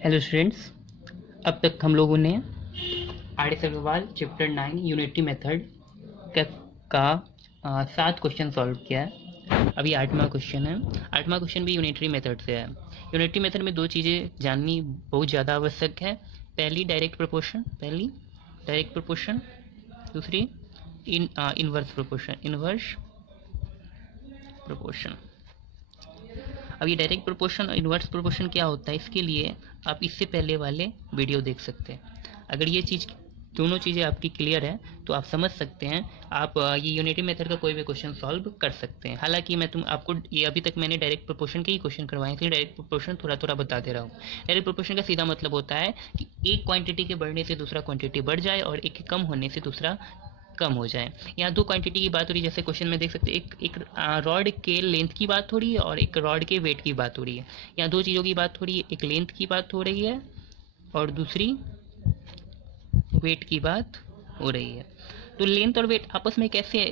Hello students, अब तक हम लोगों ने RS. Agarwal chapter 9 unitary method का 7 क्वेश्चन सॉल्व किया है। अभी 8वां क्वेश्चन है। 8वां क्वेश्चन भी यूनिटरी मेथड से है। यूनिटरी मेथड में दो चीज़ें जाननी बहुत ज़्यादा आवश्यक है। पहली डायरेक्ट प्रोपोर्शन, दूसरी इनवर्स प्रोपोर्शन। अब ये डायरेक्ट प्रोपोर्शन और इन्वर्स प्रोपोर्शन क्या होता है, इसके लिए आप इससे पहले वाले वीडियो देख सकते हैं। अगर ये चीज़ दोनों चीज़ें आपकी क्लियर है तो आप समझ सकते हैं, आप ये यूनिटरी मेथड का कोई भी क्वेश्चन सॉल्व कर सकते हैं। हालांकि मैं आपको ये अभी तक मैंने डायरेक्ट प्रोपोर्शन के ही क्वेश्चन करवाए, इसलिए डायरेक्ट प्रोपोर्शन थोड़ा थोड़ा बता दे रहा हूँ। डायरेक्ट प्रोपोर्शन का सीधा मतलब होता है कि एक क्वांटिटी के बढ़ने से दूसरा क्वांटिटी बढ़ जाए और एक के कम होने से दूसरा कम हो जाए। यहाँ दो क्वांटिटी की बात हो रही है, जैसे क्वेश्चन में देख सकते हैं एक रॉड के लेंथ की बात हो रही है और एक रॉड के वेट की बात हो रही है। यहाँ दो चीज़ों की बात हो रही है, एक लेंथ की बात हो रही है और दूसरी वेट की बात हो रही है। तो लेंथ और वेट आपस में कैसे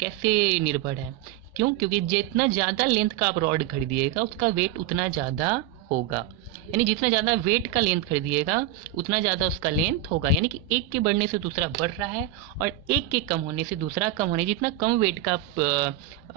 कैसे निर्भर है? क्यों? क्योंकि जितना ज़्यादा लेंथ का आप रॉड खरीदिएगा उसका वेट उतना ज़्यादा होगा। यानी जितना ज़्यादा वेट का लेंथ खरीदिएगा उतना ज़्यादा उसका लेंथ होगा। यानी कि एक के बढ़ने से दूसरा बढ़ रहा है और एक के कम होने से दूसरा कम होने। जितना कम वेट का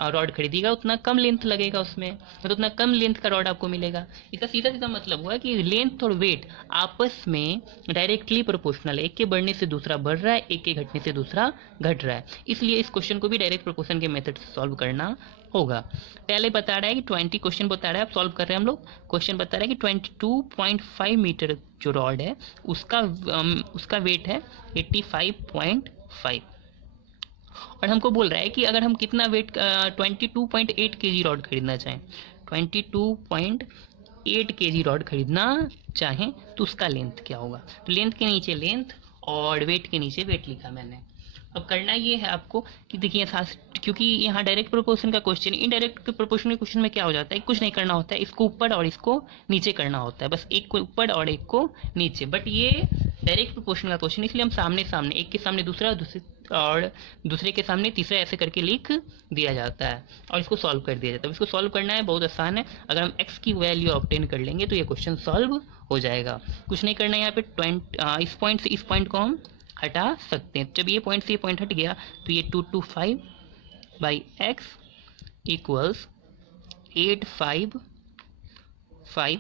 रॉड खरीदिएगा उतना कम लेंथ लगेगा उसमें, तो उतना कम लेंथ का रॉड आपको मिलेगा। इसका सीधा सीधा मतलब हुआ कि लेंथ और वेट आपस में डायरेक्टली प्रोपोर्शनल है। एक के बढ़ने से दूसरा बढ़ रहा है, एक के घटने से दूसरा घट रहा है। इसलिए इस क्वेश्चन को भी डायरेक्ट प्रोपोर्शन के मेथड से सॉल्व करना होगा। पहले बता रहा है कि 20 क्वेश्चन बता रहा है, आप सॉल्व कर रहे हैं हम लोग। क्वेश्चन बता रहा है कि 22.5 मीटर जो रॉड है उसका वेट है 85.5 और हमको बोल रहा है कि अगर हम कितना वेट 22.8 kg रॉड खरीदना चाहें, 22.8 kg रॉड खरीदना चाहें तो उसका लेंथ क्या होगा। तो लेंथ के नीचे लेंथ और वेट के नीचे वेट लिखा मैंने। अब करना ये है आपको कि देखिए क्योंकि यहाँ डायरेक्ट प्रोपोर्शन का क्वेश्चन, इनडायरेक्ट प्रोपोर्शन के क्वेश्चन में क्या हो जाता है, कुछ नहीं करना होता है, इसको ऊपर और इसको नीचे करना होता है, बस एक को ऊपर और एक को नीचे। बट ये डायरेक्ट प्रोपोर्शन का क्वेश्चन, इसलिए हम सामने सामने एक के सामने दूसरा और दूसरे के सामने तीसरा ऐसे करके लिख दिया जाता है और इसको सॉल्व कर दिया जाता है। इसको सॉल्व करना है, बहुत आसान है। अगर हम x की वैल्यू ऑब्टेन कर लेंगे तो ये क्वेश्चन सॉल्व हो जाएगा। कुछ नहीं करना है यहाँ पे। इस पॉइंट से इस पॉइंट को हम हटा सकते हैं। जब ये पॉइंट से ये पॉइंट हट गया तो ये 225/x इक्वल्स 855।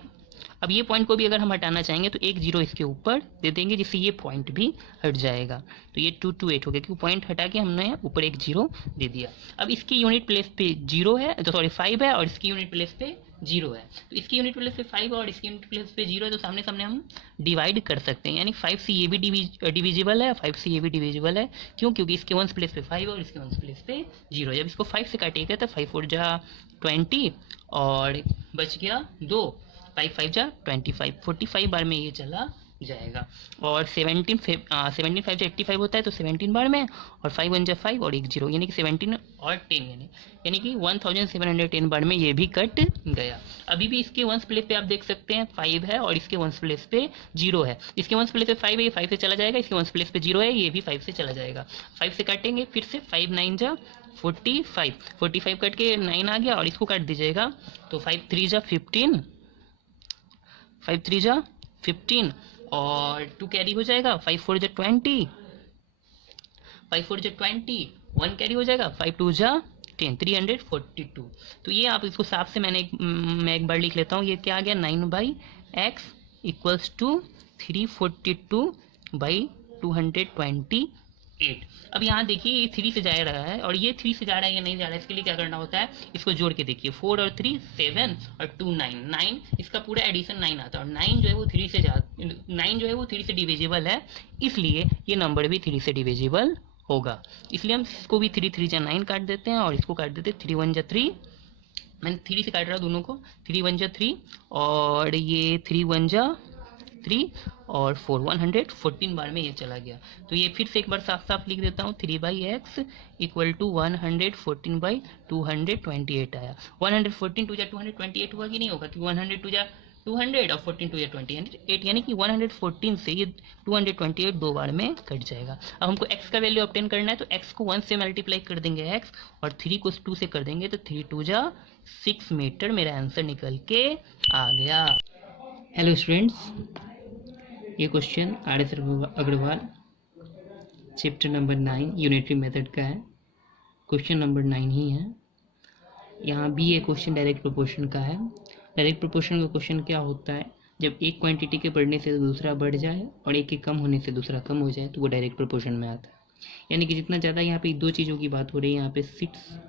अब ये पॉइंट को भी अगर हम हटाना चाहेंगे तो एक जीरो इसके ऊपर दे देंगे जिससे ये पॉइंट भी हट जाएगा। तो ये 228 हो गया क्योंकि पॉइंट हटा के हमने ऊपर एक जीरो दे दिया। अब इसकी यूनिट प्लेस पे जीरो है, तो सॉरी 5 है और इसकी यूनिट प्लेस पे जीरो है। तो इसकी यूनिट प्लेस पे 5 और इसकी यूनिट प्लेस पे जीरो है, तो सामने सामने हम डिवाइड कर सकते हैं। यानी 5 से ये भी डिविजिबल है, 5 से ये भी डिविजिबल है। क्यों? क्योंकि इसके वंस प्लेस पे 5 और इसके वंस प्लेस पे जीरो। जब इसको 5 से काटिएगा तो 5 4 जा 20 और बच गया 2, 5 5 जा 25, 45 बार में ये चला जाएगा। और 17 5 जा 85 होता है तो 17 बार में, और 5 1 जा 5 और एक जीरो, यानी कि 17 और 10 यानी कि 1710 बार में ये भी कट गया। अभी भी इसके वंस प्लेस पे आप देख सकते हैं 5 है और इसके वंस प्लेस पे जीरो है। इसके वंस प्लेस पे 5 है, ये 5 से चला जाएगा। इसके वंस प्लेस पे जीरो है, ये भी 5 से चला जाएगा। 5 से काटेंगे फिर से, 5 9 जा 45 कट के 9 आ गया और इसको काट दीजिएगा तो 5 3 जा 15, 5 3 जा 15 और 2 कैरी हो जाएगा, 5 4 जा 20, 5 4 जा 20, 1 कैरी हो जाएगा, 5 2 जा 10, 342। तो ये आप इसको साफ से मैं एक बार लिख लेता हूँ। ये क्या आ गया, 9/x इक्वल्स टू 342/228। अब यहाँ देखिए ये 3 से जा रहा है और ये 3 से जा रहा है या नहीं जा रहा है, इसके लिए क्या करना होता है, इसको जोड़ के देखिए। 4 और 3 7 और 2 9, इसका पूरा एडिशन 9 आता है और 9 जो है वो 3 से डिविजिबल है, इसलिए ये नंबर भी 3 से डिविजिबल होगा। इसलिए हम इसको भी 3 3 जा 9 काट देते हैं और इसको काट देते हैं 3 1 जा 3। मैंने 3 से काट रहा हूँ दोनों को, 3 1 जा 3 और ये 3 1 जा 3 और 4 114 बार में ये चला गया। तो ये फिर से एक बार साफ साफ लिख देता हूँ, 3/x इक्वल टू 114/228 आया। 114 2 जा 228 हुआ कि नहीं होगा, क्योंकि 100 2 जा 200 और 14 2 या 28, यानी कि 114 से ये 228 दो बार में कट जाएगा। अब हमको x का वैल्यू ऑब्टेन करना है, तो x को 1 से मल्टीप्लाई कर देंगे x और 3 को 2 से कर देंगे तो 3 2 जा 6 मीटर मेरा आंसर निकल के आ गया। हेलो स्टूडेंट्स, ये question RS Agarwal chapter number 9 unitary method का है। क्वेश्चन नंबर 9 ही है। यहाँ भी ये क्वेश्चन डायरेक्ट प्रोपोर्शन का है। डायरेक्ट प्रोपोर्शन का क्वेश्चन क्या होता है, जब एक क्वांटिटी के बढ़ने से दूसरा बढ़ जाए और एक के कम होने से दूसरा कम हो जाए तो वो डायरेक्ट प्रोपोर्शन में आता है। यानी कि जितना ज़्यादा यहाँ पे दो चीज़ों की बात हो रही है, यहाँ पे सीट्स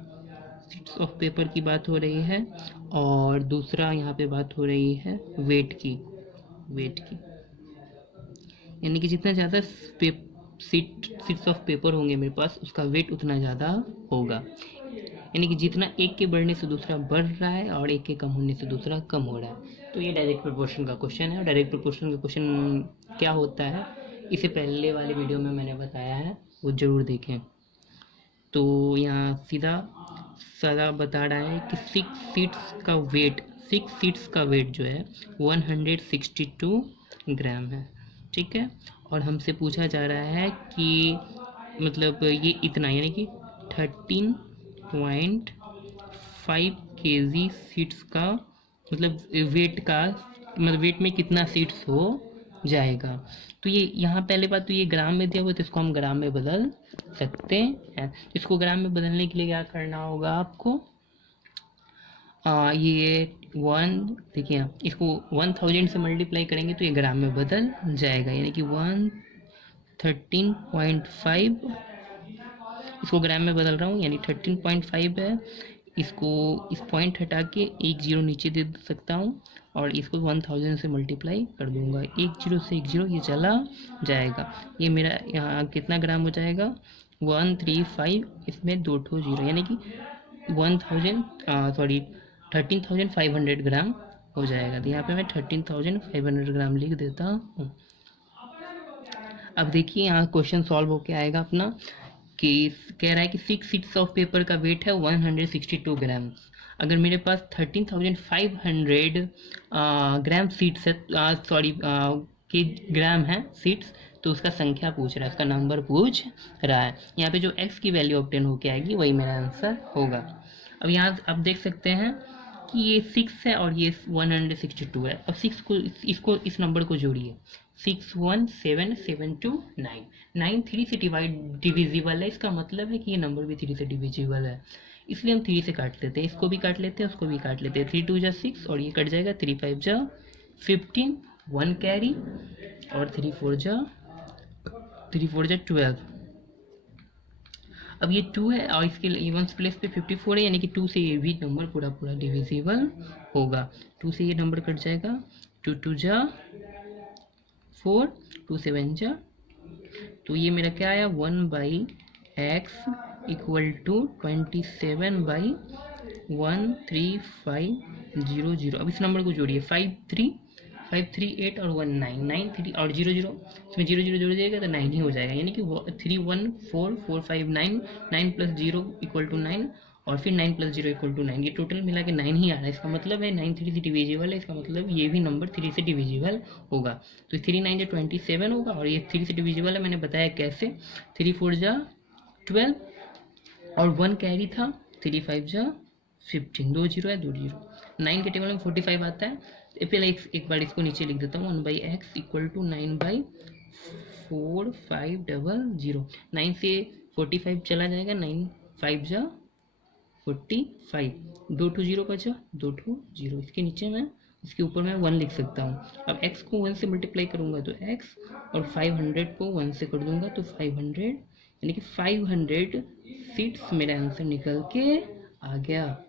ऑफ पेपर की बात हो रही है और दूसरा यहाँ पे बात हो रही है वेट की। यानी कि जितना ज़्यादा सीट्स ऑफ पेपर होंगे मेरे पास, उसका वेट उतना ज़्यादा होगा। यानी कि जितना एक के बढ़ने से दूसरा बढ़ रहा है और एक के कम होने से दूसरा कम हो रहा है। तो ये डायरेक्ट प्रोपोर्शन का क्वेश्चन है। और डायरेक्ट प्रोपोर्शन का क्वेश्चन क्या होता है, इसे पहले वाले वीडियो में मैंने बताया है, वो ज़रूर देखें। तो यहाँ सीधा सादा बता रहा है कि 6 सीट्स का वेट जो है 162 ग्राम है। ठीक है, और हमसे पूछा जा रहा है कि मतलब ये इतना, यानी कि 13.5 kg सीट्स का मतलब वेट में कितना सीट्स हो जाएगा। तो ये यहाँ पहले बात तो ये ग्राम में दिया हुआ, तो इसको हम ग्राम में बदल सकते हैं। इसको ग्राम में बदलने के लिए क्या करना होगा आपको, ये देखिए इसको 1000 से मल्टीप्लाई करेंगे तो ये ग्राम में बदल जाएगा। यानी कि 13.5 इसको ग्राम में बदल रहा हूँ, यानी 13.5 है। इसको इस पॉइंट हटा के एक जीरो नीचे दे सकता हूँ और इसको 1000 से मल्टीप्लाई कर दूंगा। एक जीरो से एक जीरो ये चला जाएगा। ये मेरा यहाँ कितना ग्राम हो जाएगा, 135, इसमें 2 जीरो, यानी कि 13,500 ग्राम हो जाएगा। तो यहाँ पे मैं 13,500 ग्राम लिख देता हूँ। अब देखिए यहाँ क्वेश्चन सॉल्व होके आएगा अपना कि कह रहा है कि 6 सीट्स ऑफ पेपर का वेट है 162 ग्राम। अगर मेरे पास 13,500 ग्राम सीट्स है, के ग्राम है सीट्स, तो उसका संख्या पूछ रहा है, उसका नंबर पूछ रहा है। यहाँ पे जो x की वैल्यू ऑब्टेन होके आएगी वही मेरा आंसर होगा। अब यहाँ आप देख सकते हैं कि ये 6 है और ये 162 है। अब 6 को इस नंबर को जोड़िए, 61772 9 3 से डिविजिबल है। इसका मतलब है कि ये नंबर भी 3 से डिविजिबल है, इसलिए हम 3 से काट लेते हैं। इसको भी काट लेते हैं, उसको भी काट लेते हैं। 3 2 जा 6 और ये कट जाएगा। 3 5 जा 15, 1 कैरी और 3 4 जा 12। अब ये 2 है और इसके इवंस प्लेस पे 54 है, यानी कि 2 से ये भी नंबर पूरा डिविजिबल होगा। 2 से ये नंबर कट जाएगा। 2 2 जा 4, 2 7 जा, तो ये मेरा क्या आया, 1/x इक्वल टू 27/13500। अब इस नंबर को जोड़िए, 5358 और 19 और 00, इसमें 00 जोड़ दिएगा तो 9 ही हो जाएगा। यानी कि 314459, 9 + 0 = 9 और फिर 9 + 0 = 9। ये टोटल मिला के 9 ही आ रहा है। इसका मतलब है 9 3 से डिविजिबल है। इसका मतलब ये भी नंबर 3 से डिविजिबल होगा। तो 3 9 जा 27 होगा और ये 3 से डिविजिबल है। मैंने बताया कैसे, 3 4 जा 12 और 1 कैरी था, 3 5 जा 15, 2 जीरो है 2 जीरो। 9 के टेबल में 45 आता है। पहले एक बार इसको नीचे लिख देता हूँ, 1/x = 9/4500। 9 से 45 चला जाएगा, 9 5 जा 45, 2 2 0 बचा, 2 2 0। इसके नीचे मैं इसके ऊपर मैं 1 लिख सकता हूँ। अब x को 1 से मल्टीप्लाई करूँगा तो x, और 500 को 1 से कर दूंगा तो 500, यानी कि 500 सीट्स मेरा आंसर निकल के आ गया।